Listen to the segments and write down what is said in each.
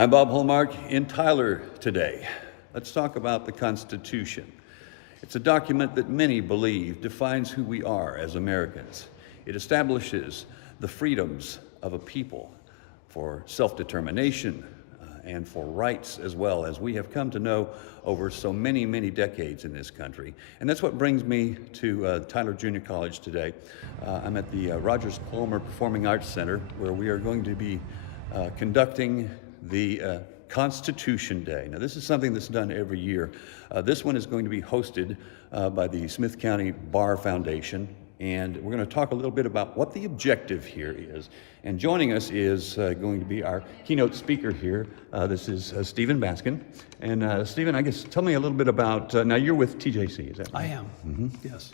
I'm Bob Hallmark in Tyler today. Let's talk about the Constitution. It's a document that many believe defines who we are as Americans. It establishes the freedoms of a people for self-determination and for rights as well, as we have come to know over so many, many decades in this country. And that's what brings me to Tyler Junior College today. I'm at the Rogers Palmer Performing Arts Center, where we are going to be conducting the Constitution Day. Now, this is something that's done every year. This one is going to be hosted by the Smith County Bar Foundation, and we're going to talk a little bit about what the objective here is. And joining us is going to be our keynote speaker here. This is Stephen Baskind. And Stephen, I guess tell me a little bit about, now you're with TJC, is that right? I am, Mm-hmm. yes.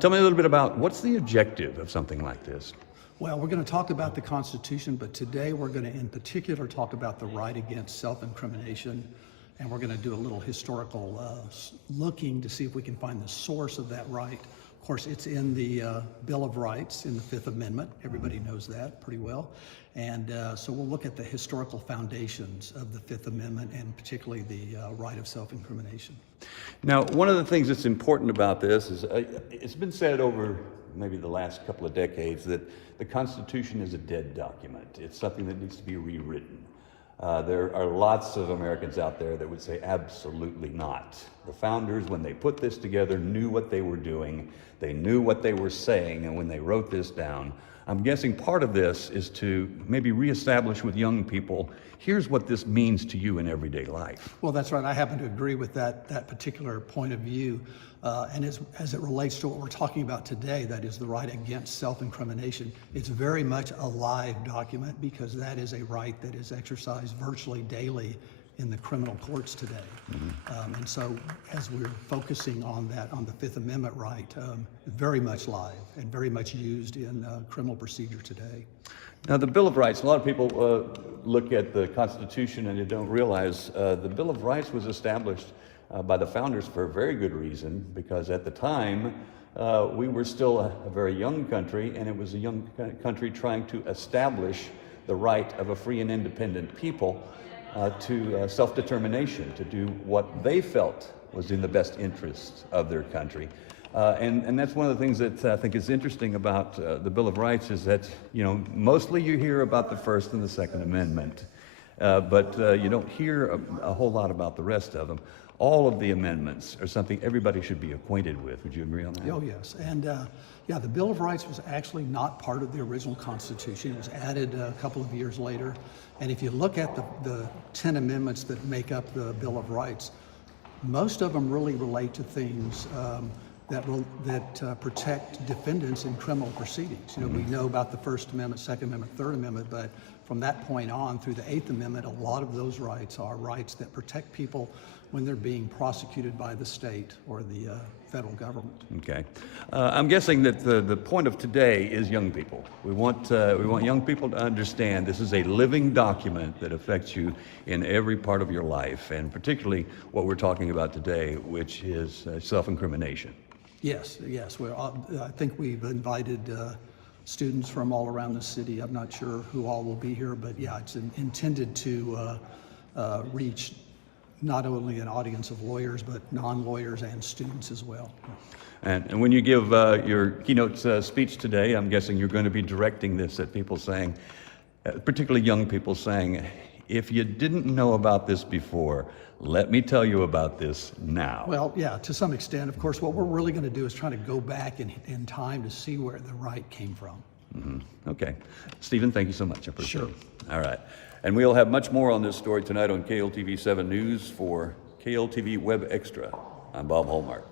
Tell me a little bit about what's the objective of something like this? Well, we're going to talk about the Constitution, but today we're going to in particular talk about the right against self-incrimination, and we're going to do a little historical looking to see if we can find the source of that right. Of course, it's in the Bill of Rights in the Fifth Amendment. Everybody knows that pretty well. And so we'll look at the historical foundations of the Fifth Amendment and particularly the right of self-incrimination. Now, one of the things that's important about this is it's been said over maybe the last couple of decades that the Constitution is a dead document. It's something that needs to be rewritten. There are lots of Americans out there that would say absolutely not. The founders, when they put this together, knew what they were doing. They knew what they were saying, and when they wrote this down, I'm guessing part of this is to maybe reestablish with young people, here's what this means to you in everyday life. Well, that's right. I happen to agree with that particular point of view. And as it relates to what we're talking about today, that is the right against self-incrimination, it's very much a live document because that is a right that is exercised virtually daily in the criminal courts today. Mm-hmm. And so as we're focusing on that, on the Fifth Amendment right, very much live and very much used in criminal procedure today. Now, the Bill of Rights, a lot of people look at the Constitution and they don't realize the Bill of Rights was established by the founders for a very good reason, because at the time we were still a very young country, and it was a young country trying to establish the right of a free and independent people to self-determination, to do what they felt was in the best interests of their country. And that's one of the things that I think is interesting about the Bill of Rights is that, you know, mostly you hear about the First and the Second Amendment, but you don't hear a whole lot about the rest of them. All of the amendments are something everybody should be acquainted with. Would you agree on that? Oh, yes. And yeah, the Bill of Rights was actually not part of the original Constitution. It was added a couple of years later. And if you look at the 10 amendments that make up the Bill of Rights, most of them really relate to things that protect defendants in criminal proceedings. You know, we know about the First Amendment, Second Amendment, Third Amendment, but from that point on through the Eighth Amendment, a lot of those rights are rights that protect people when they're being prosecuted by the state or the federal government. Okay. I'm guessing that the point of today is young people. We want young people to understand this is a living document that affects you in every part of your life, and particularly what we're talking about today, which is self-incrimination. Yes, yes. I think we've invited students from all around the city. I'm not sure who all will be here, but yeah, it's intended to reach not only an audience of lawyers, but non-lawyers and students as well. And when you give your keynote speech today, I'm guessing you're going to be directing this at people saying, particularly young people saying, if you didn't know about this before, let me tell you about this now. Well, yeah, to some extent. Of course, what we're really going to do is try to go back in time to see where the right came from. Mm-hmm. Okay. Stephen, thank you so much. I appreciate Sure. it. All right. And we'll have much more on this story tonight on KLTV 7 News. For KLTV WebXtra, I'm Bob Hallmark.